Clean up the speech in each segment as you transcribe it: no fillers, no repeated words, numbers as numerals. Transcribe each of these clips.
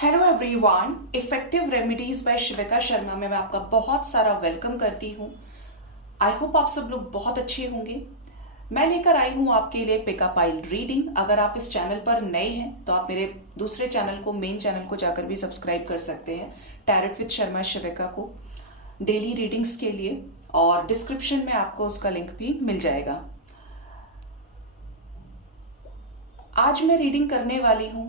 Hello everyone, effective remedies by Shivika Sharma में मैं आपका बहुत सारा वेलकम करती हूँ। आई होप आप सब लोग बहुत अच्छे होंगे। मैं लेकर आई हूँ आपके लिए पिकअप आइल रीडिंग। अगर आप इस चैनल पर नए हैं तो आप मेरे दूसरे चैनल को, मेन चैनल को जाकर भी सब्सक्राइब कर सकते हैं, टैरेट विद शर्मा शिविका को, डेली रीडिंग्स के लिए। और डिस्क्रिप्शन में आपको उसका लिंक भी मिल जाएगा। आज मैं रीडिंग करने वाली हूँ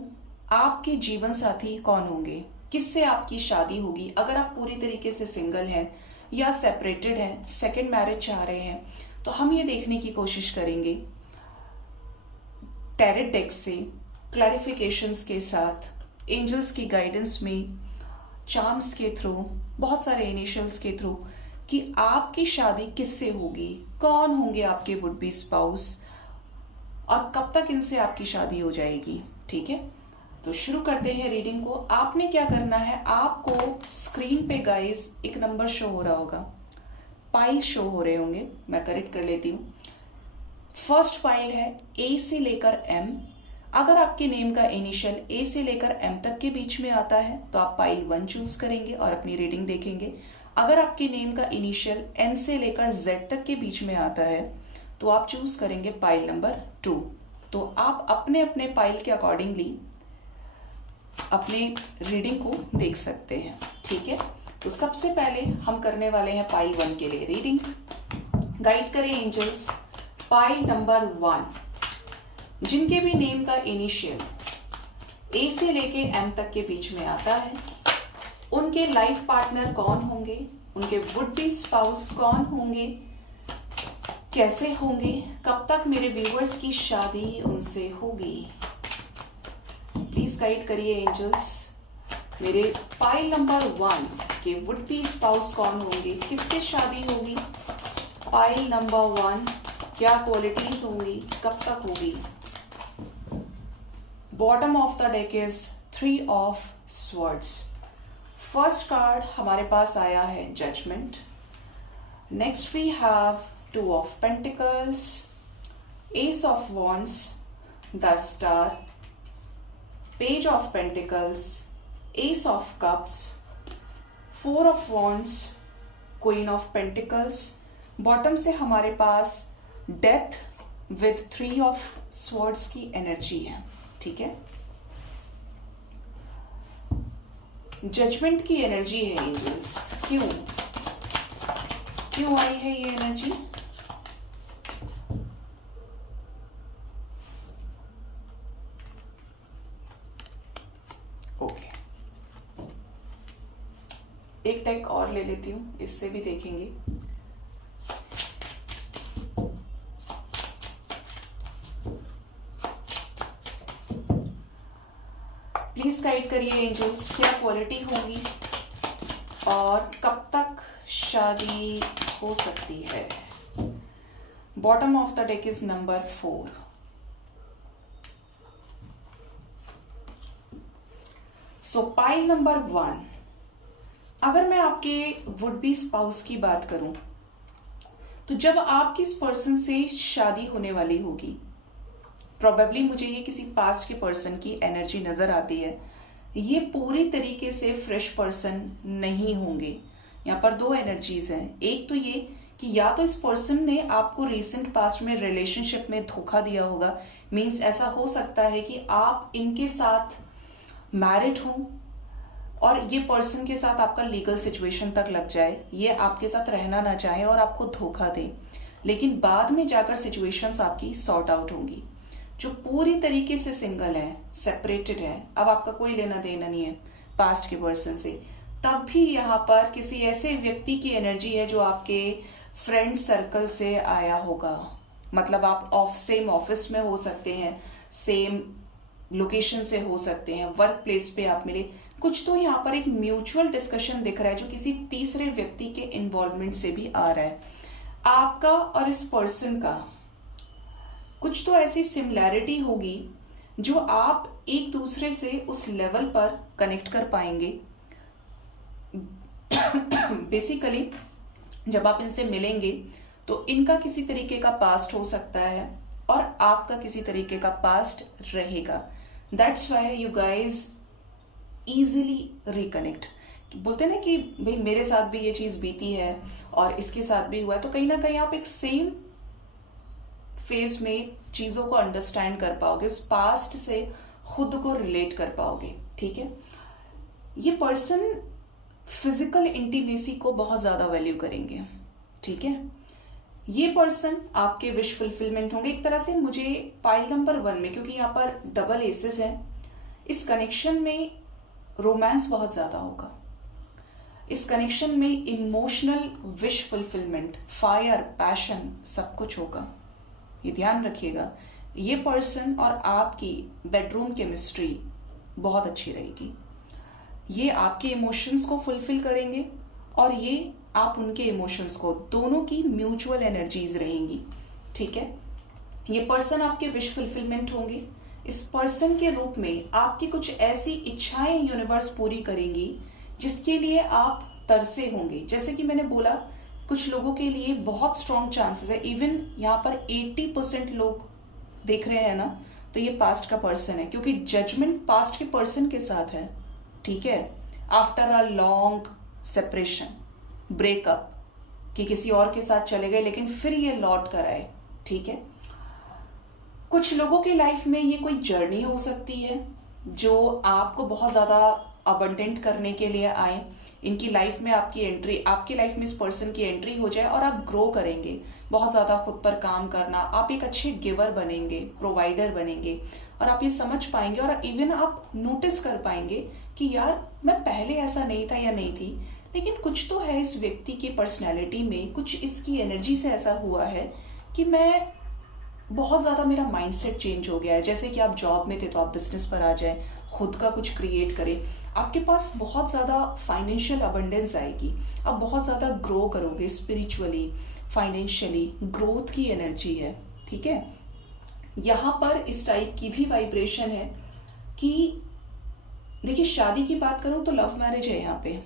आपके जीवन साथी कौन होंगे, किससे आपकी शादी होगी। अगर आप पूरी तरीके से सिंगल हैं या सेपरेटेड हैं, सेकंड मैरिज चाह रहे हैं, तो हम ये देखने की कोशिश करेंगे टैरेट डेक से, क्लैरिफिकेशंस के साथ, एंजल्स की गाइडेंस में, चार्म्स के थ्रू, बहुत सारे इनिशियल्स के थ्रू, कि आपकी शादी किससे होगी, कौन होंगे आपके वुड बी स्पाउस और कब तक इनसे आपकी शादी हो जाएगी। ठीक है, तो शुरू करते हैं रीडिंग को। आपने क्या करना है, आपको स्क्रीन पे गाइस एक नंबर शो हो रहा होगा, पाइल शो हो रहे होंगे, मैं करेक्ट कर लेती हूँ। फर्स्ट पाइल है ए से लेकर एम। अगर आपके नेम का इनिशियल ए से लेकर एम तक के बीच में आता है तो आप पाइल 1 चूज करेंगे और अपनी रीडिंग देखेंगे। अगर आपके नेम का इनिशियल एन से लेकर जेड तक के बीच में आता है तो आप चूज करेंगे पाइल नंबर 2। तो आप अपने अपने पाइल के अकॉर्डिंगली अपने रीडिंग को देख सकते हैं। ठीक है, तो सबसे पहले हम करने वाले हैं पाइल 1 के लिए रीडिंग। गाइड करें एंजल्स, पाइल नंबर 1 जिनके भी नेम का इनिशियल ए से लेके एम तक के बीच में आता है, उनके लाइफ पार्टनर कौन होंगे, उनके वुड बी स्पाउस कौन होंगे, कैसे होंगे, कब तक मेरे व्यूअर्स की शादी उनसे होगी। प्लीज गाइड करिए एंजल्स, मेरे पाइल नंबर 1 के वुड बी स्पाउस कौन होंगे, किससे शादी होगी, पाइल नंबर 1 क्या क्वालिटीज होंगी, कब तक होगी। Bottom of the deck is 3 of swords. First card हमारे पास आया है judgment. Next we have 2 of pentacles, ace of wands, the star, page of pentacles, ace of cups, 4 of wands, queen of pentacles. Bottom से हमारे पास death with 3 of swords की energy है। ठीक है, जजमेंट की एनर्जी है एंजल्स। क्यों आई है ये एनर्जी? ओके, एक डेक और ले लेती हूं, इससे भी देखेंगे। प्लीज गाइड करिए एंजल्स, क्या क्वालिटी होगी और कब तक शादी हो सकती है। Bottom of the deck is number 4। So pile number 1, अगर मैं आपके वुड बी स्पाउस की बात करूं तो जब आपकी इस पर्सन से शादी होने वाली होगी, प्रोबेबली मुझे ये किसी पास्ट के पर्सन की एनर्जी नजर आती है। ये पूरी तरीके से फ्रेश पर्सन नहीं होंगे। यहाँ पर 2 एनर्जीज हैं। एक तो ये कि या तो इस पर्सन ने आपको रिसेंट पास्ट में रिलेशनशिप में धोखा दिया होगा, मीन्स ऐसा हो सकता है कि आप इनके साथ मैरिड हो और ये पर्सन के साथ आपका लीगल सिचुएशन तक लग जाए, ये आपके साथ रहना ना चाहे और आपको धोखा दे, लेकिन बाद में जाकर सिचुएशंस आपकी सॉर्ट आउट होंगी। जो पूरी तरीके से सिंगल है, सेपरेटेड है, अब आपका कोई लेना देना नहीं है पास्ट के पर्सन से, तब भी यहाँ पर किसी ऐसे व्यक्ति की एनर्जी है जो आपके फ्रेंड सर्कल से आया होगा। मतलब आप सेम ऑफिस में हो सकते हैं, सेम लोकेशन से हो सकते हैं, वर्क प्लेस पे आप मिले। कुछ तो यहाँ पर एक म्यूचुअल डिस्कशन दिख रहा है जो किसी तीसरे व्यक्ति के इन्वॉल्वमेंट से भी आ रहा है। आपका और इस पर्सन का कुछ तो ऐसी सिमिलैरिटी होगी जो आप एक दूसरे से उस लेवल पर कनेक्ट कर पाएंगे। बेसिकली जब आप इनसे मिलेंगे तो इनका किसी तरीके का पास्ट हो सकता है और आपका किसी तरीके का पास्ट रहेगा। That's why you guys easily reconnect. बोलते हैं ना कि भाई मेरे साथ भी ये चीज बीती है और इसके साथ भी हुआ है, तो कहीं ना कहीं आप एक सेम फेज में चीजों को अंडरस्टैंड कर पाओगे, उस पास्ट से खुद को रिलेट कर पाओगे। ठीक है, ये पर्सन फिजिकल इंटीमेसी को बहुत ज्यादा वैल्यू करेंगे। ठीक है, ये पर्सन आपके विश फुलफिलमेंट होंगे एक तरह से। मुझे पाइल नंबर 1 में, क्योंकि यहाँ पर डबल एसेस है, इस कनेक्शन में रोमांस बहुत ज्यादा होगा। इस कनेक्शन में emotional wish fulfilment, fire, passion सब कुछ होगा। ये ध्यान रखिएगा, ये पर्सन और आपकी बेडरूम केमिस्ट्री बहुत अच्छी रहेगी। ये आपके इमोशंस को फुलफिल करेंगे और ये आप उनके इमोशंस को, दोनों की म्यूचुअल एनर्जीज रहेंगी। ठीक है, ये पर्सन आपके विश फुलफिलमेंट होंगे। इस पर्सन के रूप में आपकी कुछ ऐसी इच्छाएं यूनिवर्स पूरी करेंगी जिसके लिए आप तरसे होंगे। जैसे कि मैंने बोला, कुछ लोगों के लिए बहुत स्ट्रॉन्ग चांसेस है, इवन यहाँ पर 80% लोग देख रहे हैं ना, तो ये पास्ट का पर्सन है, क्योंकि जजमेंट पास्ट के पर्सन के साथ है। ठीक है, after a long separation, breakup, कि किसी और के साथ चले गए लेकिन फिर ये लौट कर आए। ठीक है, कुछ लोगों की लाइफ में ये कोई जर्नी हो सकती है जो आपको बहुत ज्यादा अबंडेंट करने के लिए आए। इनकी लाइफ में आपकी एंट्री, आपकी लाइफ में इस पर्सन की एंट्री हो जाए और आप ग्रो करेंगे, बहुत ज्यादा खुद पर काम करना, आप एक अच्छे गिवर बनेंगे, प्रोवाइडर बनेंगे, और आप ये समझ पाएंगे और इवन आप नोटिस कर पाएंगे कि यार मैं पहले ऐसा नहीं था या नहीं थी, लेकिन कुछ तो है इस व्यक्ति की पर्सनैलिटी में, कुछ इसकी एनर्जी से ऐसा हुआ है कि मैं बहुत ज्यादा, मेरा माइंडसेट चेंज हो गया है। जैसे कि आप जॉब में थे तो आप बिजनेस पर आ जाए, खुद का कुछ क्रिएट करें, आपके पास बहुत ज्यादा फाइनेंशियल अबंडेंस आएगी, आप बहुत ज्यादा ग्रो करोगे स्पिरिचुअली, फाइनेंशियली, ग्रोथ की एनर्जी है। ठीक है, यहां पर इस टाइप की भी वाइब्रेशन है कि देखिए, शादी की बात करूं तो लव मैरिज है यहाँ पे,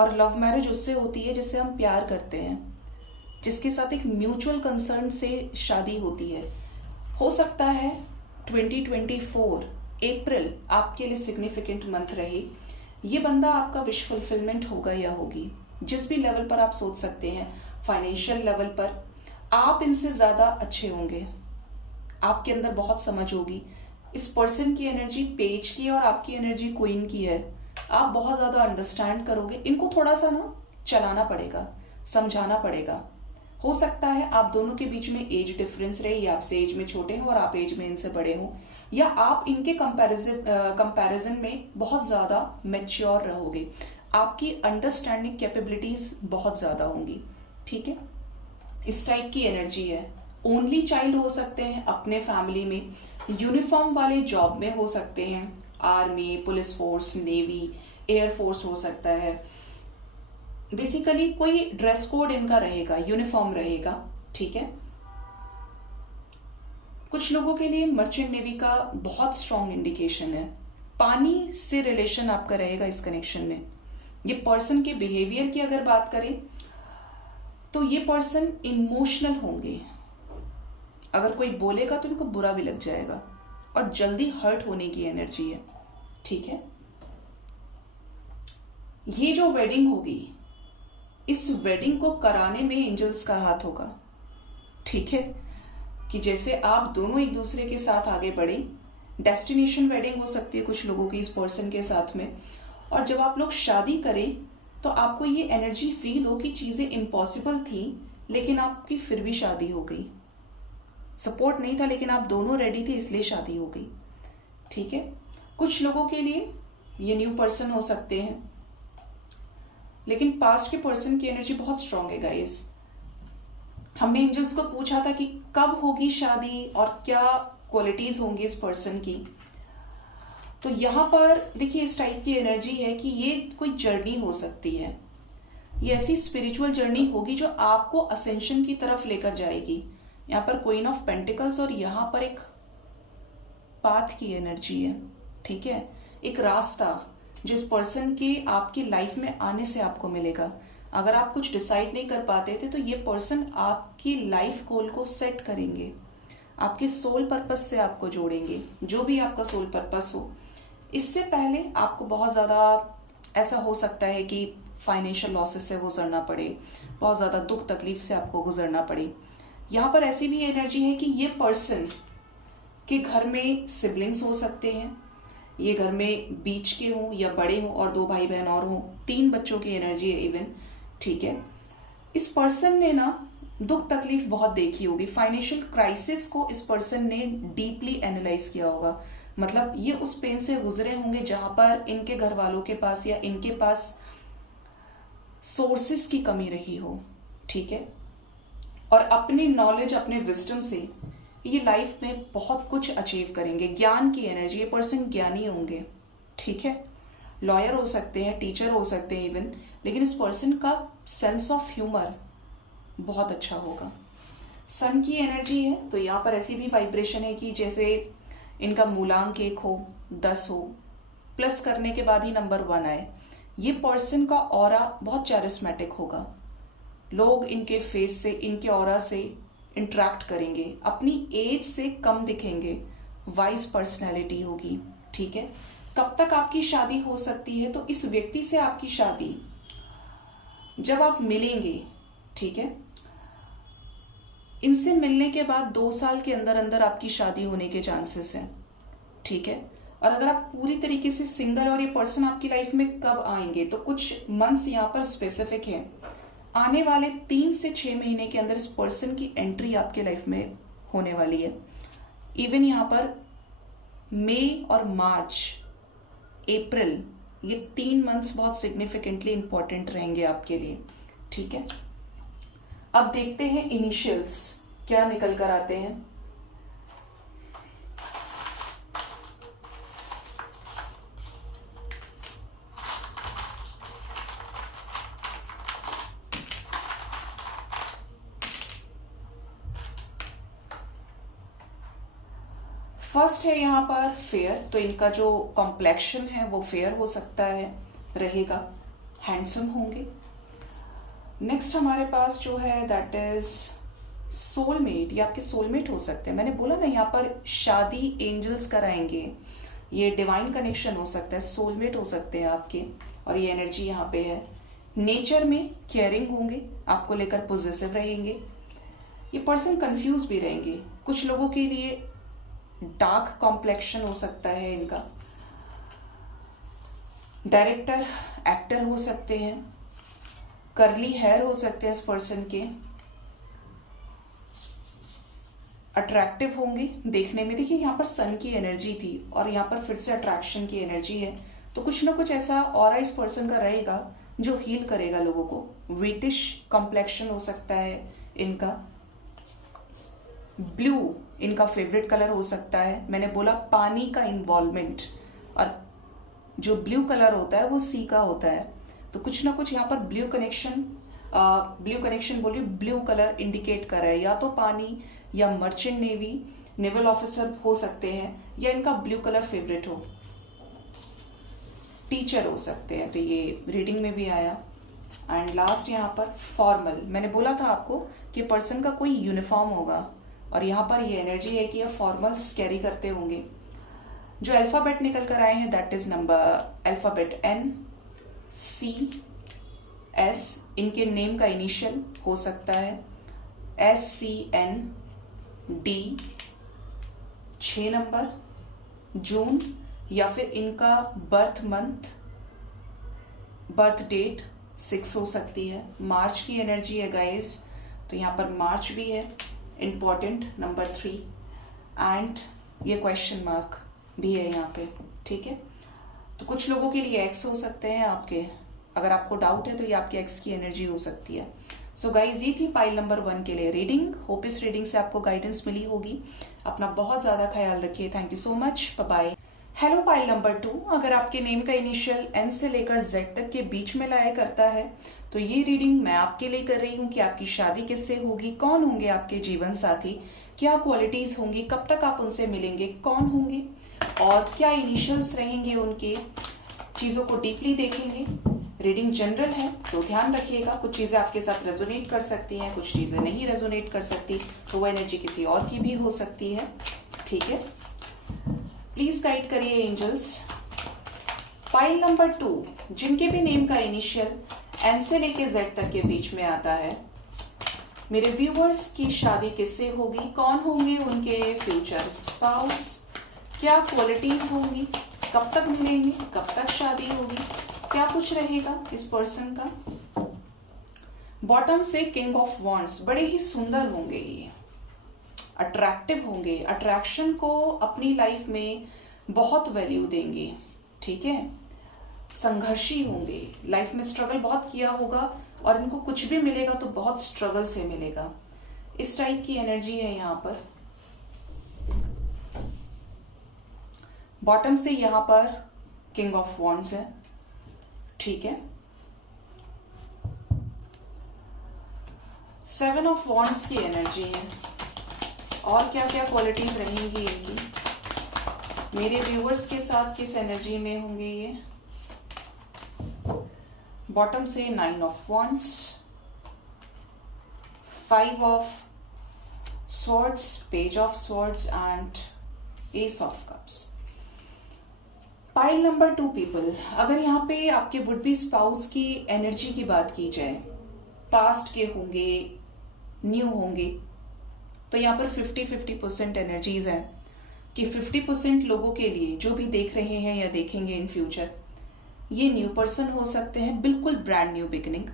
और लव मैरिज उससे होती है जिससे हम प्यार करते हैं, जिसके साथ एक म्यूचुअल कंसर्न से शादी होती है। हो सकता है 2024 अप्रैल आपके लिए सिग्निफिकेंट मंथ रहे। ये बंदा आपका विश फुलफिलमेंट होगा या होगी, जिस भी लेवल पर आप सोच सकते हैं, फाइनेंशियल लेवल पर आप इनसे ज्यादा अच्छे होंगे, आपके अंदर बहुत समझ होगी। इस पर्सन की एनर्जी पेज की और आपकी एनर्जी क्वीन की है, आप बहुत ज्यादा अंडरस्टैंड करोगे। इनको थोड़ा सा ना चलाना पड़ेगा, समझाना पड़ेगा। हो सकता है आप दोनों के बीच में एज डिफरेंस रहे, या आपसे एज में छोटे हो और आप एज में इनसे बड़े हो, या आप इनके कंपैरिजन में बहुत ज्यादा मैच्योर रहोगे, आपकी अंडरस्टैंडिंग कैपेबिलिटीज बहुत ज्यादा होंगी। ठीक है, इस टाइप की एनर्जी है। ओनली चाइल्ड हो सकते हैं अपने फैमिली में, यूनिफॉर्म वाले जॉब में हो सकते हैं, army, police force, navy, air force हो सकता है। बेसिकली कोई ड्रेस कोड इनका रहेगा, यूनिफॉर्म रहेगा। ठीक है, कुछ लोगों के लिए मर्चेंट नेवी का बहुत स्ट्रॉन्ग इंडिकेशन है। पानी से रिलेशन आपका रहेगा इस कनेक्शन में। ये पर्सन के बिहेवियर की अगर बात करें तो ये पर्सन इमोशनल होंगे, अगर कोई बोलेगा तो इनको बुरा भी लग जाएगा, और जल्दी हर्ट होने की एनर्जी है। ठीक है, ये जो वेडिंग होगी, इस वेडिंग को कराने में एंजल्स का हाथ होगा। ठीक है, कि जैसे आप दोनों एक दूसरे के साथ आगे बढ़े, डेस्टिनेशन वेडिंग हो सकती है कुछ लोगों की इस पर्सन के साथ में, और जब आप लोग शादी करें तो आपको ये एनर्जी फील हो कि चीजें इम्पॉसिबल थी लेकिन आपकी फिर भी शादी हो गई। सपोर्ट नहीं था लेकिन आप दोनों रेडी थे, इसलिए शादी हो गई। ठीक है, कुछ लोगों के लिए ये न्यू पर्सन हो सकते हैं, लेकिन पास्ट के पर्सन की एनर्जी बहुत स्ट्रांग है गाइस। हमने एंजल्स को पूछा था कि कब होगी शादी और क्या क्वालिटीज होंगी इस पर्सन की, तो यहां पर देखिए इस टाइप की एनर्जी है कि ये कोई जर्नी हो सकती है, ये ऐसी स्पिरिचुअल जर्नी होगी जो आपको असेंशन की तरफ लेकर जाएगी। यहाँ पर क्वीन ऑफ पेंटिकल्स और यहाँ पर एक पाथ की एनर्जी है। ठीक है, एक रास्ता जिस पर्सन के आपकी लाइफ में आने से आपको मिलेगा। अगर आप कुछ डिसाइड नहीं कर पाते थे तो ये पर्सन आपकी लाइफ गोल को सेट करेंगे, आपके सोल पर्पस से आपको जोड़ेंगे, जो भी आपका सोल पर्पस हो। इससे पहले आपको बहुत ज़्यादा ऐसा हो सकता है कि फाइनेंशियल लॉसेस से गुजरना पड़े, बहुत ज़्यादा दुख तकलीफ से आपको गुजरना पड़े। यहाँ पर ऐसी भी एनर्जी है कि ये पर्सन के घर में सिबलिंग्स हो सकते हैं, ये घर में बीच के हों या बड़े हों और 2 भाई बहन और हों, 3 बच्चों की एनर्जी है इवन, ठीक है। इस पर्सन ने ना दुख तकलीफ बहुत देखी होगी, फाइनेंशियल क्राइसिस को इस पर्सन ने डीपली एनालाइज किया होगा। मतलब ये उस पेन से गुजरे होंगे जहां पर इनके घर वालों के पास या इनके पास सोर्सेस की कमी रही हो, ठीक है। और अपनी नॉलेज, अपने विजडम से ये लाइफ में बहुत कुछ अचीव करेंगे। ज्ञान की एनर्जी, ये पर्सन ज्ञानी होंगे, ठीक है। लॉयर हो सकते हैं, टीचर हो सकते हैं इवन, लेकिन इस पर्सन का सेंस ऑफ ह्यूमर बहुत अच्छा होगा। सन की एनर्जी है तो यहाँ पर ऐसी भी वाइब्रेशन है कि जैसे इनका मूलांक 1 हो, 10 हो, प्लस करने के बाद ही नंबर 1 आए। ये पर्सन का ऑरा बहुत चैरिस्मेटिक होगा, लोग इनके फेस से, इनके ऑरा से इंटरेक्ट करेंगे, अपनी एज से कम दिखेंगे, वाइज पर्सनैलिटी होगी, ठीक है। कब तक आपकी शादी हो सकती है, तो इस व्यक्ति से आपकी शादी जब आप मिलेंगे, ठीक है, इनसे मिलने के बाद 2 साल के अंदर अंदर आपकी शादी होने के चांसेस हैं, ठीक है। और अगर आप पूरी तरीके से सिंगल और ये पर्सन आपकी लाइफ में कब आएंगे, तो कुछ मंथ्स यहाँ पर स्पेसिफिक है। आने वाले 3 से 6 महीने के अंदर इस पर्सन की एंट्री आपके लाइफ में होने वाली है। इवन यहाँ पर मई और मार्च, अप्रैल, ये 3 मंथ्स बहुत सिग्निफिकेंटली इंपॉर्टेंट रहेंगे आपके लिए, ठीक है। अब देखते हैं इनिशियल्स क्या निकल कर आते हैं। फर्स्ट है यहाँ पर फेयर, तो इनका जो कॉम्प्लेक्शन है वो फेयर हो सकता है, रहेगा, हैंडसम होंगे। नेक्स्ट हमारे पास जो है दैट इज सोलमेट, ये आपके सोलमेट हो सकते हैं। मैंने बोला ना यहाँ पर शादी एंजल्स कराएंगे, ये डिवाइन कनेक्शन हो सकता है, सोलमेट हो सकते हैं आपके, और ये एनर्जी यहाँ पे है। नेचर में केयरिंग होंगे, आपको लेकर पॉजिटिव रहेंगे। ये पर्सन कंफ्यूज भी रहेंगे, कुछ लोगों के लिए डार्क कॉम्प्लेक्शन हो सकता है इनका। डायरेक्टर, एक्टर हो सकते हैं, कर्ली हेयर हो सकते हैं इस पर्सन के, अट्रैक्टिव होंगे देखने में। देखिए यहाँ पर सन की एनर्जी थी और यहाँ पर फिर से अट्रैक्शन की एनर्जी है, तो कुछ ना कुछ ऐसा ऑरा इस पर्सन का रहेगा जो हील करेगा लोगों को। व्हीटिश कॉम्प्लेक्शन हो सकता है इनका। ब्लू इनका फेवरेट कलर हो सकता है। मैंने बोला पानी का इन्वॉल्वमेंट, और जो ब्लू कलर होता है वो सी का होता है, तो कुछ ना कुछ यहाँ पर ब्लू कनेक्शन बोलिए, ब्लू कलर इंडिकेट कर रहा है, या तो पानी या मर्चेंट नेवी, नेवल ऑफिसर हो सकते हैं, या इनका ब्लू कलर फेवरेट हो। टीचर हो सकते हैं, तो ये रीडिंग में भी आया। एंड लास्ट यहाँ पर फॉर्मल, मैंने बोला था आपको कि पर्सन का कोई यूनिफॉर्म होगा, और यहाँ पर ये एनर्जी है कि ये फॉर्मल्स कैरी करते होंगे। जो अल्फाबेट निकल कर आए हैं that is number alphabet N, C, S, इनके नेम का इनिशियल हो सकता है SCN, D, 6 नंबर, जून, या फिर इनका बर्थ मंथ, बर्थ डेट 6 हो सकती है। मार्च की एनर्जी है गाइस, तो यहाँ पर मार्च भी है इंपॉर्टेंट, नंबर 3, एंड ये क्वेश्चन मार्क भी है यहाँ पे, ठीक है। तो कुछ लोगों के लिए एक्स हो सकते हैं आपके, अगर आपको डाउट है तो ये आपके एक्स की एनर्जी हो सकती है। सो गाइज ये थी पाइल नंबर 1 के लिए रीडिंग। होप इस रीडिंग से आपको गाइडेंस मिली होगी। अपना बहुत ज्यादा ख्याल रखिए। Thank you so much, bye bye. Hello pile number 2, अगर आपके नेम का इनिशियल N से लेकर Z तक के बीच में लाया करता है तो ये रीडिंग मैं आपके लिए कर रही हूँ कि आपकी शादी किससे होगी, कौन होंगे आपके जीवन साथी, क्या क्वालिटीज होंगी, कब तक आप उनसे मिलेंगे, कौन होंगे और क्या इनिशियल्स रहेंगे उनके, चीजों को डीपली देखेंगे। रीडिंग जनरल है तो ध्यान रखिएगा, कुछ चीजें आपके साथ रेजोनेट कर सकती हैं, कुछ चीजें नहीं रेजोनेट कर सकती, तो वो एनर्जी किसी और की भी हो सकती है, ठीक है। प्लीज गाइड करिए एंजल्स। पाइल नंबर 2, जिनके भी नेम का इनिशियल एन से लेके जेड तक के बीच में आता है, मेरे व्यूअर्स की शादी किससे होगी, कौन होंगे उनके फ्यूचर स्पाउस, क्या क्वालिटीज होंगी, कब तक मिलेंगे, कब तक शादी होगी, क्या कुछ रहेगा इस पर्सन का। बॉटम से किंग ऑफ वॉन्ड्स, बड़े ही सुंदर होंगे ये, अट्रैक्टिव होंगे, अट्रैक्शन को अपनी लाइफ में बहुत वैल्यू देंगे, ठीक है। संघर्षी होंगे, लाइफ में स्ट्रगल बहुत किया होगा और इनको कुछ भी मिलेगा तो बहुत स्ट्रगल से मिलेगा, इस टाइप की एनर्जी है यहां पर। बॉटम से यहां पर किंग ऑफ वॉन्ड्स है, ठीक है। 7 ऑफ वॉन्ड्स की एनर्जी है। और क्या क्या क्वालिटीज रहेंगी इनकी, मेरे व्यूअर्स के साथ किस एनर्जी में होंगे ये। बॉटम से 9 of wands, 5 of swords, page of swords and S of cups. Pile number 2 people, अगर यहाँ पे आपके वुड बी स्पाउस की एनर्जी की बात की जाए, पास्ट के होंगे, न्यू होंगे, तो यहाँ पर 50-50% एनर्जीज हैं कि 50% लोगों के लिए जो भी देख रहे हैं या देखेंगे इन फ्यूचर, ये न्यू पर्सन हो सकते हैं, बिल्कुल ब्रांड न्यू बिगिनिंग।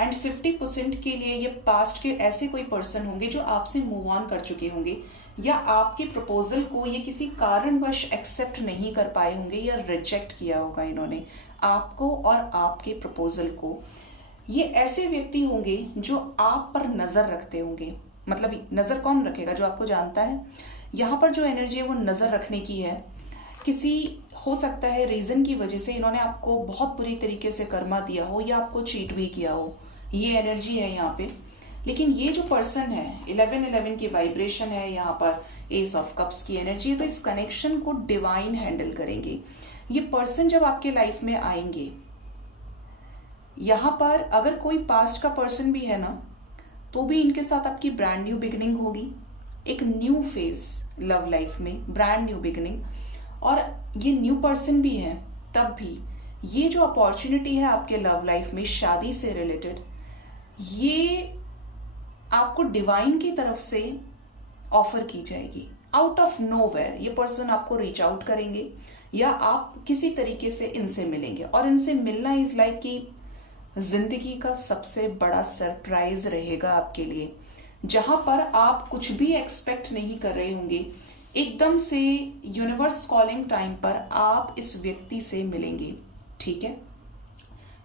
एंड 50% के लिए ये पास्ट के ऐसे कोई पर्सन होंगे जो आपसे मूव ऑन कर चुके होंगे या आपके प्रपोजल को ये किसी कारणवश एक्सेप्ट नहीं कर पाए होंगे या रिजेक्ट किया होगा इन्होंने आपको और आपके प्रपोजल को। ये ऐसे व्यक्ति होंगे जो आप पर नजर रखते होंगे, मतलब नजर कौन रखेगा, जो आपको जानता है। यहाँ पर जो एनर्जी है वो नजर रखने की है, किसी हो सकता है रीजन की वजह से इन्होंने आपको बहुत बुरी तरीके से कर्मा दिया हो या आपको चीट भी किया हो, ये एनर्जी है यहाँ पे। लेकिन ये जो पर्सन है 11-11 की वाइब्रेशन है, यहाँ पर एस ऑफ कप्स की एनर्जी है, तो इस कनेक्शन को डिवाइन हैंडल करेंगे। ये पर्सन जब आपके लाइफ में आएंगे, यहाँ पर अगर कोई पास्ट का पर्सन भी है ना, तो भी इनके साथ आपकी ब्रांड न्यू बिगिनिंग होगी, एक न्यू फेज लव लाइफ में, ब्रांड न्यू बिगिनिंग। और ये न्यू पर्सन भी है, तब भी ये जो अपॉर्चुनिटी है आपके लव लाइफ में शादी से रिलेटेड, ये आपको डिवाइन की तरफ से ऑफर की जाएगी। आउट ऑफ नोवेयर ये पर्सन आपको रीच आउट करेंगे या आप किसी तरीके से इनसे मिलेंगे, और इनसे मिलना इज लाइक कि जिंदगी का सबसे बड़ा सरप्राइज रहेगा आपके लिए, जहां पर आप कुछ भी एक्सपेक्ट नहीं कर रहे होंगे, एकदम से यूनिवर्स कॉलिंग टाइम पर आप इस व्यक्ति से मिलेंगे, ठीक है।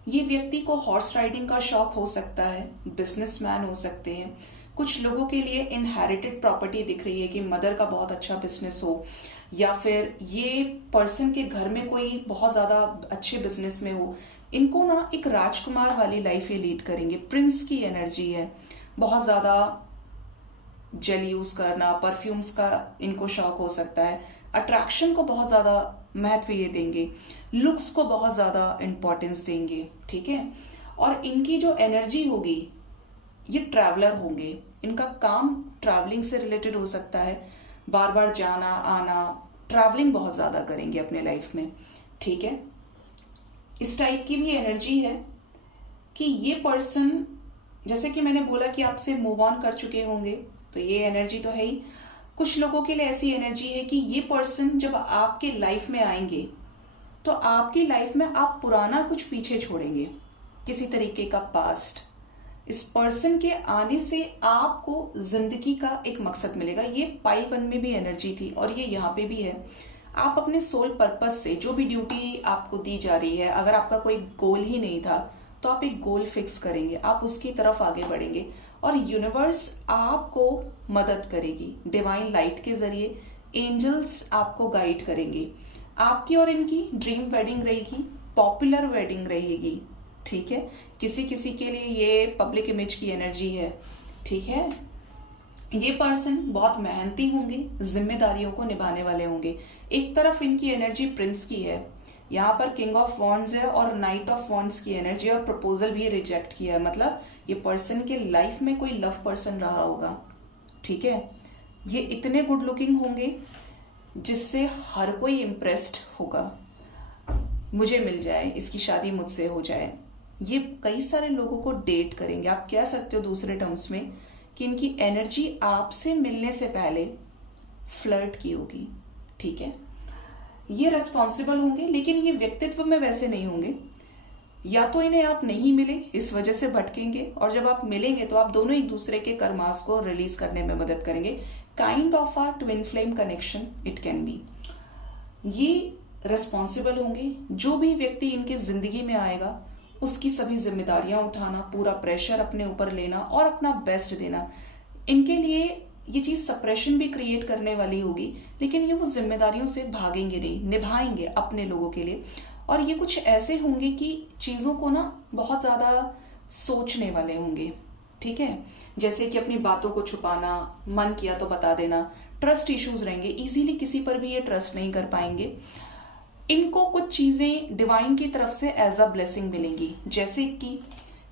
ये व्यक्ति को हॉर्स राइडिंग का शौक हो सकता है, बिजनेसमैन हो सकते हैं, कुछ लोगों के लिए इनहेरिटेड प्रॉपर्टी दिख रही है कि मदर का बहुत अच्छा बिजनेस हो, या फिर ये पर्सन के घर में कोई बहुत ज्यादा अच्छे बिजनेस में हो। इनको ना एक राजकुमार वाली लाइफ ये लीड करेंगे, प्रिंस की एनर्जी है, बहुत ज्यादा जेल यूज करना, परफ्यूम्स का इनको शौक हो सकता है, अट्रैक्शन को बहुत ज्यादा महत्व ये देंगे, लुक्स को बहुत ज्यादा इंपॉर्टेंस देंगे, ठीक है। और इनकी जो एनर्जी होगी, ये ट्रैवलर होंगे, इनका काम ट्रैवलिंग से रिलेटेड हो सकता है, बार बार जाना आना, ट्रैवलिंग बहुत ज्यादा करेंगे अपने लाइफ में, ठीक है। इस टाइप की भी एनर्जी है कि ये पर्सन, जैसे कि मैंने बोला कि आपसे मूव ऑन कर चुके होंगे, तो ये एनर्जी तो है ही। कुछ लोगों के लिए ऐसी एनर्जी है कि ये पर्सन जब आपके लाइफ में आएंगे, तो आपकी लाइफ में आप पुराना कुछ पीछे छोड़ेंगे, किसी तरीके का पास्ट। इस पर्सन के आने से आपको जिंदगी का एक मकसद मिलेगा। ये पाइल 1 में भी एनर्जी थी और ये यहाँ पे भी है। आप अपने सोल पर्पस से जो भी ड्यूटी आपको दी जा रही है, अगर आपका कोई गोल ही नहीं था, तो आप एक गोल फिक्स करेंगे, आप उसकी तरफ आगे बढ़ेंगे और यूनिवर्स आपको मदद करेगी। डिवाइन लाइट के जरिए एंजल्स आपको गाइड करेंगे। आपकी और इनकी ड्रीम वेडिंग रहेगी, पॉपुलर वेडिंग रहेगी, ठीक है। किसी किसी के लिए ये पब्लिक इमेज की एनर्जी है, ठीक है। ये पर्सन बहुत मेहनती होंगे, जिम्मेदारियों को निभाने वाले होंगे। एक तरफ इनकी एनर्जी प्रिंस की है, यहाँ पर किंग ऑफ वॉन्ड्स है और नाइट ऑफ वॉन्ड्स की एनर्जी, और प्रपोजल भी रिजेक्ट किया है, मतलब ये पर्सन के लाइफ में कोई लव पर्सन रहा होगा, ठीक है। ये इतने गुड लुकिंग होंगे जिससे हर कोई इम्प्रेस्ड होगा। मुझे मिल जाए, इसकी शादी मुझसे हो जाए। ये कई सारे लोगों को डेट करेंगे। आप कह सकते हो दूसरे टर्म्स में कि इनकी एनर्जी आपसे मिलने से पहले फ्लर्ट की होगी। ठीक है, ये रेस्पॉन्सिबल होंगे, लेकिन ये व्यक्तित्व में वैसे नहीं होंगे। या तो इन्हें आप नहीं मिले, इस वजह से भटकेंगे, और जब आप मिलेंगे तो आप दोनों एक दूसरे के कर्मास को रिलीज करने में मदद करेंगे। Kind of a twin flame connection it can be. ये रेस्पॉन्सिबल होंगे। जो भी व्यक्ति इनके जिंदगी में आएगा उसकी सभी जिम्मेदारियां उठाना, पूरा प्रेशर अपने ऊपर लेना और अपना बेस्ट देना। इनके लिए ये चीज सप्रेशन भी क्रिएट करने वाली होगी, लेकिन ये वो जिम्मेदारियों से भागेंगे नहीं, निभाएंगे अपने लोगों के लिए। और ये कुछ ऐसे होंगे कि चीजों को ना बहुत ज्यादा सोचने वाले होंगे। ठीक है, जैसे कि अपनी बातों को छुपाना, मन किया तो बता देना। ट्रस्ट इश्यूज रहेंगे, इजीली किसी पर भी ये ट्रस्ट नहीं कर पाएंगे। इनको कुछ चीजें डिवाइन की तरफ से एज अ ब्लेसिंग मिलेंगी, जैसे कि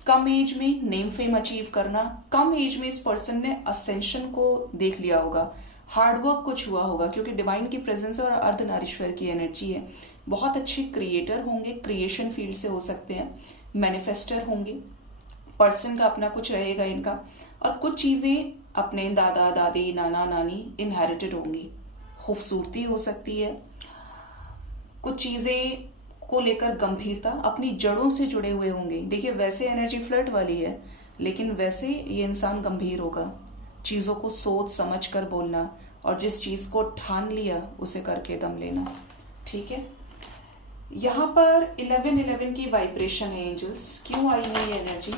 कम एज में नेम फेम अचीव करना। कम एज में इस पर्सन ने असेंशन को देख लिया होगा, हार्डवर्क कुछ हुआ होगा, क्योंकि डिवाइन की प्रेजेंस और अर्धनारीश्वर की एनर्जी है। बहुत अच्छे क्रिएटर होंगे, क्रिएशन फील्ड से हो सकते हैं, मैनिफेस्टर होंगे। पर्सन का अपना कुछ रहेगा इनका, और कुछ चीजें अपने दादा दादी नाना नानी इनहेरिटेड होंगी। खूबसूरती हो सकती है, कुछ चीजें को लेकर गंभीरता, अपनी जड़ों से जुड़े हुए होंगे। देखिए, वैसे एनर्जी फ्लर्ट वाली है, लेकिन वैसे ये इंसान गंभीर होगा। चीजों को सोच समझ कर बोलना, और जिस चीज को ठान लिया उसे करके दम लेना। ठीक है, यहां पर 1111 की वाइब्रेशन है एंजल्स। क्यों आई है ये एनर्जी?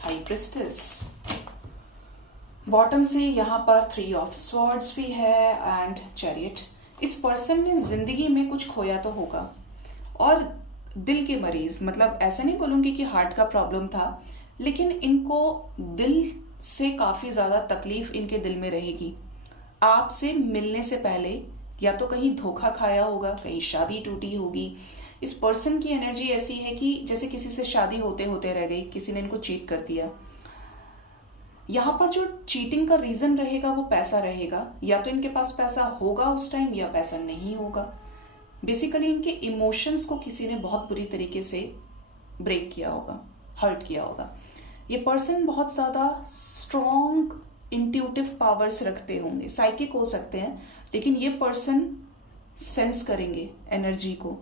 High priestess. बॉटम से यहां पर 3 ऑफ स्वॉर्ड्स भी है एंड चैरियट। इस पर्सन ने जिंदगी में कुछ खोया तो होगा, और दिल के मरीज, मतलब ऐसा नहीं बोलूंगी कि हार्ट का प्रॉब्लम था, लेकिन इनको दिल से काफी ज्यादा तकलीफ इनके दिल में रहेगी। आपसे मिलने से पहले या तो कहीं धोखा खाया होगा, कहीं शादी टूटी होगी। इस पर्सन की एनर्जी ऐसी है कि जैसे किसी से शादी होते होते रह गई, किसी ने इनको चीट कर दिया। यहां पर जो चीटिंग का रीजन रहेगा वो पैसा रहेगा। या तो इनके पास पैसा होगा उस टाइम, या पैसा नहीं होगा। बेसिकली इनके इमोशंस को किसी ने बहुत बुरी तरीके से ब्रेक किया होगा, हर्ट किया होगा। ये पर्सन बहुत ज्यादा स्ट्रॉन्ग इंट्यूटिव पावर्स रखते होंगे, साइकिक हो सकते हैं, लेकिन ये पर्सन सेंस करेंगे एनर्जी को,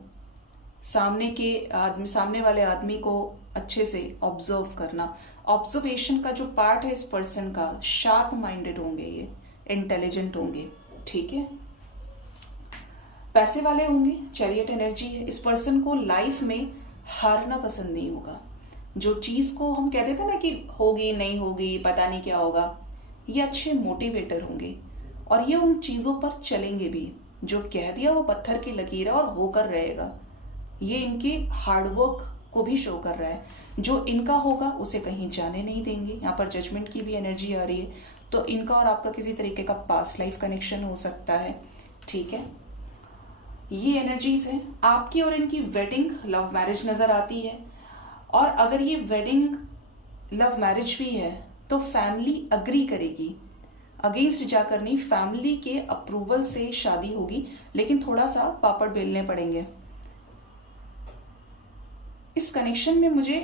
सामने वाले आदमी को अच्छे से ऑब्जर्व करना। ऑब्जर्वेशन का जो पार्ट है इस पर्सन का, शार्प माइंडेड होंगे, ये इंटेलिजेंट होंगे। ठीक है, पैसे वाले होंगे, चैरियट एनर्जी है। इस पर्सन को लाइफ में हारना पसंद नहीं होगा। जो चीज को हम कह देते हैं ना कि होगी नहीं होगी, पता नहीं क्या होगा, ये अच्छे मोटिवेटर होंगे, और ये उन चीजों पर चलेंगे भी। जो कह दिया वो पत्थर की लकीर है और होकर रहेगा। ये इनके हार्डवर्क को भी शो कर रहा है। जो इनका होगा उसे कहीं जाने नहीं देंगे। यहाँ पर जजमेंट की भी एनर्जी आ रही है, तो इनका और आपका किसी तरीके का पास्ट लाइफ कनेक्शन हो सकता है। ठीक है, ये एनर्जीज है। आपकी और इनकी वेडिंग लव मैरिज नजर आती है, और अगर ये वेडिंग लव मैरिज भी है तो फैमिली अग्री करेगी, अगेंस्ट जाकर नहीं, फैमिली के अप्रूवल से शादी होगी, लेकिन थोड़ा सा पापड़ बेलने पड़ेंगे। इस कनेक्शन में मुझे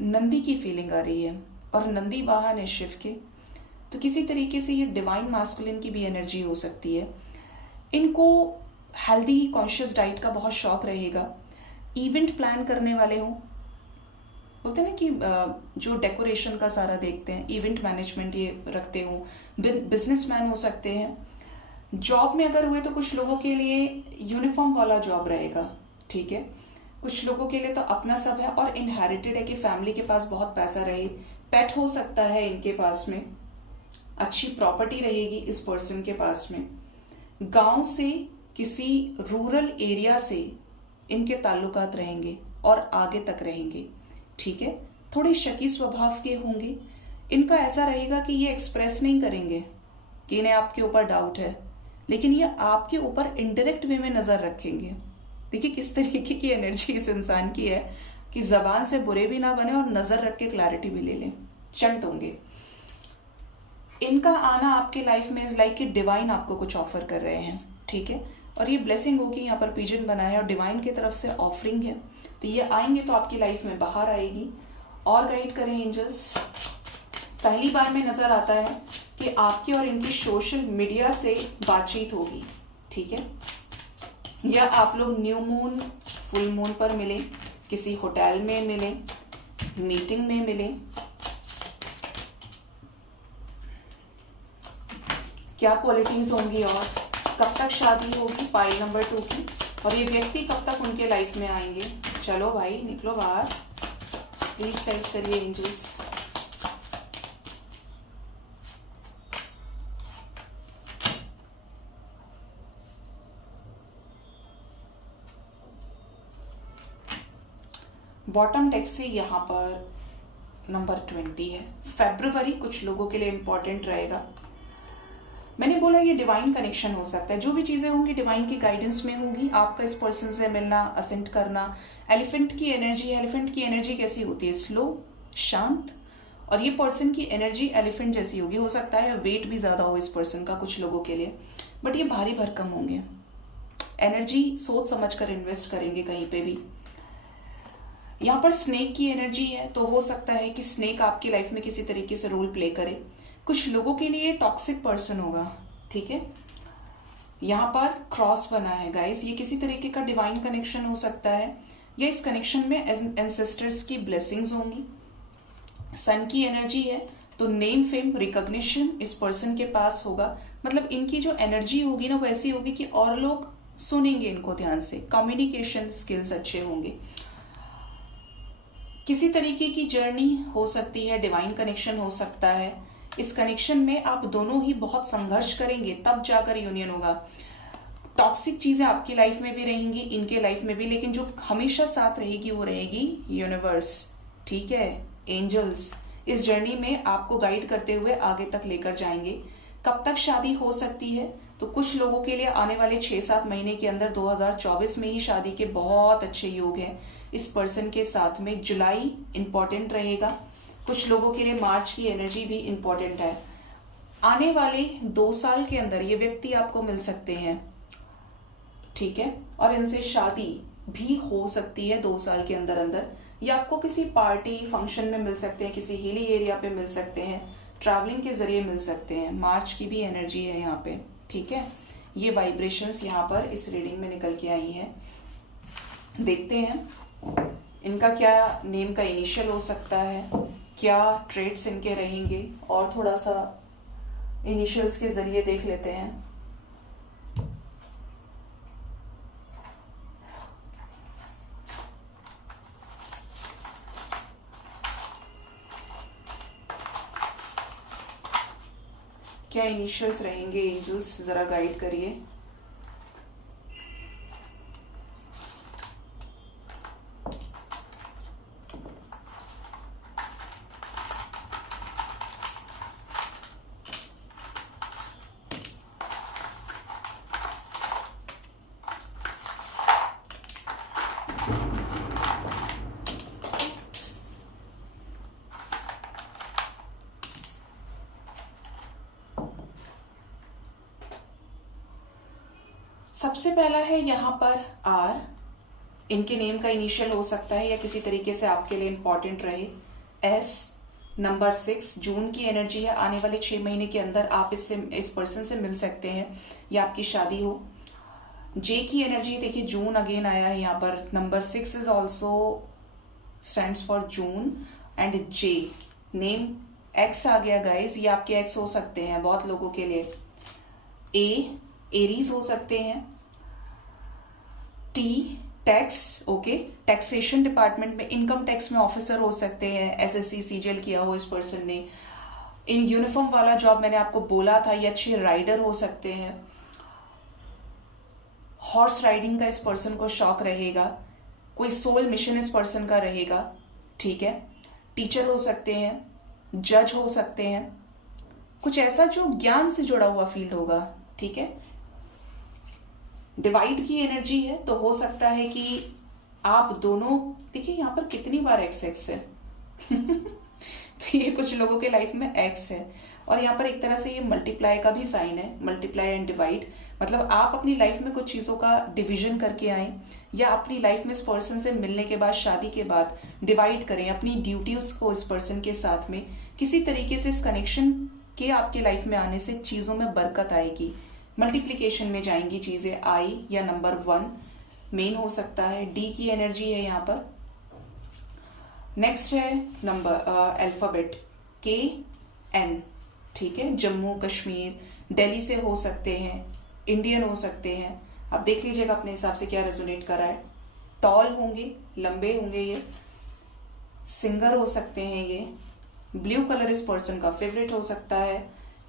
नंदी की फीलिंग आ रही है, और नंदी वाहन है शिव के, तो किसी तरीके से ये डिवाइन मास्कुलिन की भी एनर्जी हो सकती है। इनको हेल्दी कॉन्शियस डाइट का बहुत शौक रहेगा। इवेंट प्लान करने वाले हों, बोलते हैं ना कि जो डेकोरेशन का सारा देखते हैं, इवेंट मैनेजमेंट ये रखते हों। बिजनेसमैन हो सकते हैं। जॉब में अगर हुए तो कुछ लोगों के लिए यूनिफॉर्म वाला जॉब रहेगा। ठीक है, कुछ लोगों के लिए तो अपना सब है, और इनहेरिटेड है कि फैमिली के पास बहुत पैसा रहे। पेट हो सकता है इनके पास में, अच्छी प्रॉपर्टी रहेगी इस पर्सन के पास में। गांव से किसी रूरल एरिया से इनके ताल्लुकात रहेंगे और आगे तक रहेंगे। ठीक है, थोड़े शकी स्वभाव के होंगे। इनका ऐसा रहेगा कि ये एक्सप्रेस नहीं करेंगे कि इन्हें आपके ऊपर डाउट है, लेकिन ये आपके ऊपर इनडायरेक्ट वे में नजर रखेंगे। देखिए किस तरीके की एनर्जी इस इंसान की है कि जबान से बुरे भी ना बने और नजर रख के क्लैरिटी भी ले लें। चंट होंगे। इनका आना आपके लाइफ में इज लाइक कि डिवाइन आपको कुछ ऑफर कर रहे हैं। ठीक है, और ये ब्लेसिंग होगी, यहाँ पर पिजन बना है और डिवाइन की तरफ से ऑफरिंग है, तो ये आएंगे तो आपकी लाइफ में बाहर आएगी। और गाइड करें एंजल्स। पहली बार में नजर आता है कि आपकी और इनकी सोशल मीडिया से बातचीत होगी, ठीक है, या आप लोग न्यू मून फुल मून पर मिले, किसी होटल में मिले, मीटिंग में मिले। क्या क्वालिटीज होंगी और कब तक शादी होगी पाइल नंबर 2 की, और ये व्यक्ति कब तक उनके लाइफ में आएंगे। चलो भाई निकलो बाहर, प्लीज गाइड करिए एंजल्स। बॉटम डेक से यहाँ पर नंबर 20 है। फेब्रुवरी कुछ लोगों के लिए इंपॉर्टेंट रहेगा। मैंने बोला ये डिवाइन कनेक्शन हो सकता है, जो भी चीजें होंगी डिवाइन की गाइडेंस में होंगी। आपका इस पर्सन से मिलना, असेंट करना। एलिफेंट की एनर्जी है। एलिफेंट की एनर्जी कैसी होती है? स्लो, शांत, और ये पर्सन की एनर्जी एलिफेंट जैसी होगी। हो सकता है वेट भी ज्यादा हो इस पर्सन का कुछ लोगों के लिए, बट ये भारी भरकम होंगे। एनर्जी सोच समझ कर इन्वेस्ट करेंगे कहीं पे भी। यहाँ पर स्नेक की एनर्जी है, तो हो सकता है कि स्नेक आपकी लाइफ में किसी तरीके से रोल प्ले करे। कुछ लोगों के लिए टॉक्सिक पर्सन होगा, ठीक है। यहाँ पर क्रॉस बना है गाइस, ये किसी तरीके का डिवाइन कनेक्शन हो सकता है, या इस कनेक्शन में एंसेस्टर्स की ब्लेसिंग्स होंगी। सन की एनर्जी है, तो नेम फेम रिकॉग्निशन इस पर्सन के पास होगा। मतलब इनकी जो एनर्जी होगी ना वो ऐसी होगी कि और लोग सुनेंगे इनको ध्यान से। कम्युनिकेशन स्किल्स अच्छे होंगे। किसी तरीके की जर्नी हो सकती है, डिवाइन कनेक्शन हो सकता है। इस कनेक्शन में आप दोनों ही बहुत संघर्ष करेंगे, तब जाकर यूनियन होगा। टॉक्सिक चीजें आपकी लाइफ में भी रहेंगी, इनके लाइफ में भी, लेकिन जो हमेशा साथ रहेगी वो रहेगी यूनिवर्स, ठीक है। एंजल्स इस जर्नी में आपको गाइड करते हुए आगे तक लेकर जाएंगे। कब तक शादी हो सकती है? तो कुछ लोगों के लिए आने वाले 6-7 महीने के अंदर 2024 में ही शादी के बहुत अच्छे योग हैं इस पर्सन के साथ में। जुलाई इंपॉर्टेंट रहेगा। कुछ लोगों के लिए मार्च की एनर्जी भी इंपॉर्टेंट है। आने वाले 2 साल के अंदर ये व्यक्ति आपको मिल सकते हैं, ठीक है, और इनसे शादी भी हो सकती है 2 साल के अंदर अंदर। या आपको किसी पार्टी फंक्शन में मिल सकते हैं, किसी हिली एरिया पे मिल सकते हैं, ट्रैवलिंग के जरिए मिल सकते हैं। मार्च की भी एनर्जी है यहाँ पे, ठीक है। ये वाइब्रेशंस यहाँ पर इस रीडिंग में निकल के आई हैं। देखते हैं इनका क्या नेम का इनिशियल हो सकता है, क्या ट्रेड्स इनके रहेंगे, और थोड़ा सा इनिशियल्स के जरिए देख लेते हैं। क्या इनिशियल्स रहेंगे एंजल्स, जरा गाइड करिए। सबसे पहला है यहाँ पर आर। इनके नेम का इनिशियल हो सकता है या किसी तरीके से आपके लिए इंपॉर्टेंट रहे। एस नंबर 6 जून की एनर्जी है। आने वाले 6 महीने के अंदर आप इस पर्सन से मिल सकते हैं या आपकी शादी हो। जे की एनर्जी देखिए, जून अगेन आया है यहाँ पर। Number 6 is also stands for June and J. Name X आ गया गाइज, ये आपके एक्स हो सकते हैं बहुत लोगों के लिए। ए एरीज हो सकते हैं। T tax, okay, taxation department में, इनकम टैक्स में ऑफिसर हो सकते हैं। एसएससी सीजीएल किया हो इस पर्सन ने। इन यूनिफॉर्म वाला जॉब मैंने आपको बोला था, ये अच्छे राइडर हो सकते हैं। हॉर्स राइडिंग का इस पर्सन को शौक रहेगा। कोई सोल मिशन इस पर्सन का रहेगा, ठीक है। टीचर हो सकते हैं, जज हो सकते हैं, कुछ ऐसा जो ज्ञान से जुड़ा हुआ फील्ड होगा, ठीक है। डिवाइड की एनर्जी है, तो हो सकता है कि आप दोनों, देखिए यहाँ पर कितनी बार एक्स एक्स है तो ये कुछ लोगों के लाइफ में एक्स है, और यहाँ पर एक तरह से ये मल्टीप्लाई का भी साइन है, मल्टीप्लाई एंड डिवाइड। मतलब आप अपनी लाइफ में कुछ चीजों का डिवीजन करके आए, या अपनी लाइफ में इस पर्सन से मिलने के बाद, शादी के बाद डिवाइड करें अपनी ड्यूटीज को इस पर्सन के साथ में। किसी तरीके से इस कनेक्शन के आपके लाइफ में आने से चीजों में बरकत आएगी, मल्टीप्लीकेशन में जाएंगी चीजें। आई या नंबर 1 मेन हो सकता है, डी की एनर्जी है यहाँ पर। नेक्स्ट है नंबर अल्फाबेट KN, ठीक है। जम्मू कश्मीर, दिल्ली से हो सकते हैं, इंडियन हो सकते हैं। आप देख लीजिएगा अपने हिसाब से क्या रेजोनेट कर रहा है। टॉल होंगे, लंबे होंगे, ये सिंगर हो सकते हैं, ये ब्लू कलर इस पर्सन का फेवरेट हो सकता है,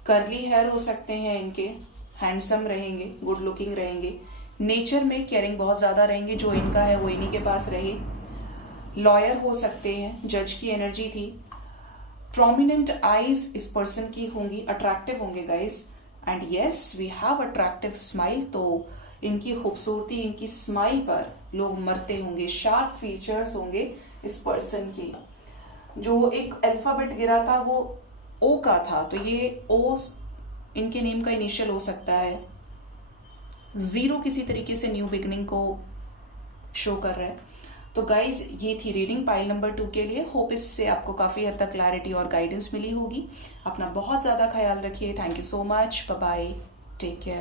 कर्ली हेयर हो सकते हैं इनके, हैंडसम रहेंगे, गुड लुकिंग रहेंगे, नेचर में केयरिंग बहुत ज्यादा रहेंगे, जो इनका है वो इन्हीं के पास रहे। लॉयर हो सकते हैं, जज की एनर्जी थी। प्रोमिनेंट आईज इस पर्सन की होंगी, अट्रैक्टिव होंगे guys, and yes we have attractive smile. तो इनकी खूबसूरती, इनकी स्माइल पर लोग मरते होंगे। शार्प फीचर्स होंगे इस पर्सन की। जो एक अल्फाबेट गिरा था वो ओ का था, तो ये ओ इनके नेम का इनिशियल हो सकता है। 0 किसी तरीके से न्यू बिगनिंग को शो कर रहा है। तो गाइज ये थी रीडिंग पाइल नंबर 2 के लिए। होप इससे आपको काफी हद तक क्लैरिटी और गाइडेंस मिली होगी। अपना बहुत ज्यादा ख्याल रखिए। Thank you so much, bye bye, take care.